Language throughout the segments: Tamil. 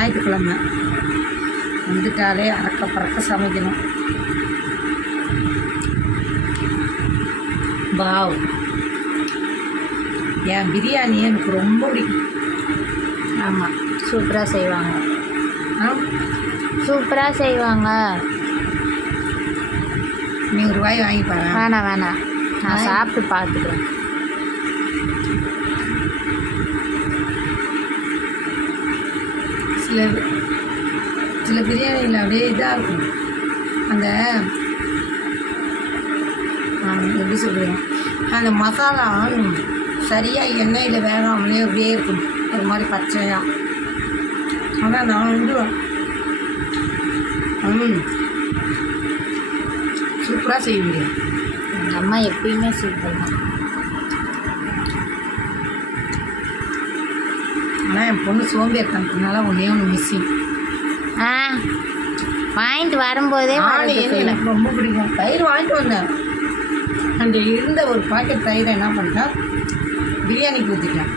ஞாயிற்றுக்கிழமை வந்துட்டாலே அறக்க பறக்க சமைக்கணும். வாவ், என் பிரியாணி எனக்கு ரொம்ப பிடிக்கும். ஆமாம், சூப்பராக செய்வாங்க. சூப்பராக செய்வாங்க. நீ ஒரு வாய் வாங்கி பாரு. வேணாம், நான் சாப்பிட்டு பார்த்துக்கிறேன். சில பிரியாணியில் அப்படியே இதாக இருக்கும். அந்த எப்படி சொல்கிறேன், அந்த மசாலா சரியாக எண்ணெயில் வேகாமலே அப்படியே இருக்கும், ஒரு மாதிரி பச்சையாக. ஆனால் நான் வந்துடுவேன். சூப்பராக செய்வீங்க. எங்கள் அம்மா எப்பயுமே சூப்பர் தான். ஆனால் என் பொண்ணு சோம்பேறித்தனத்தினால ஒன்றே ஒன்று மிஸ்ஸிங். வாங்கிட்டு வரும்போதே எனக்கு ரொம்ப பிடிக்கும். தயிர் வாங்கிட்டு வந்தேன். அந்த இருந்த ஒரு பாக்கெட் தயிரை என்ன பண்ணிட்டேன், பிரியாணிக்கு ஊற்றிட்டேன்.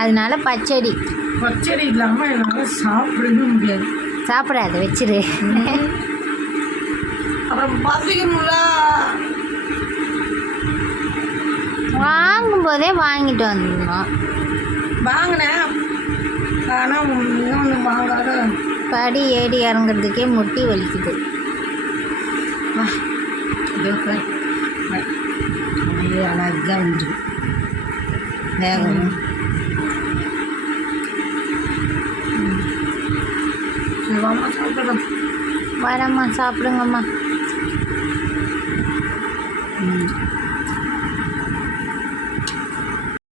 அதனால பச்சடி இல்லாமல் என்னால் சாப்பிடவே முடியாது. சாப்பிடாது, வச்சிரு. அப்புறம் பசிக்கணும்ல. வாங்கும்போதே வாங்கிட்டு வந்துடணும். வாங்கினேன், ஆனால் இன்னொன்று வாங்காத படி ஏடி இறங்குறதுக்கே முட்டி வலிக்குது. அழகாக வந்துடும் வேகணும். வாமா சாப்பிடலாம். வரம்மா, சாப்பிடுங்கம்மா.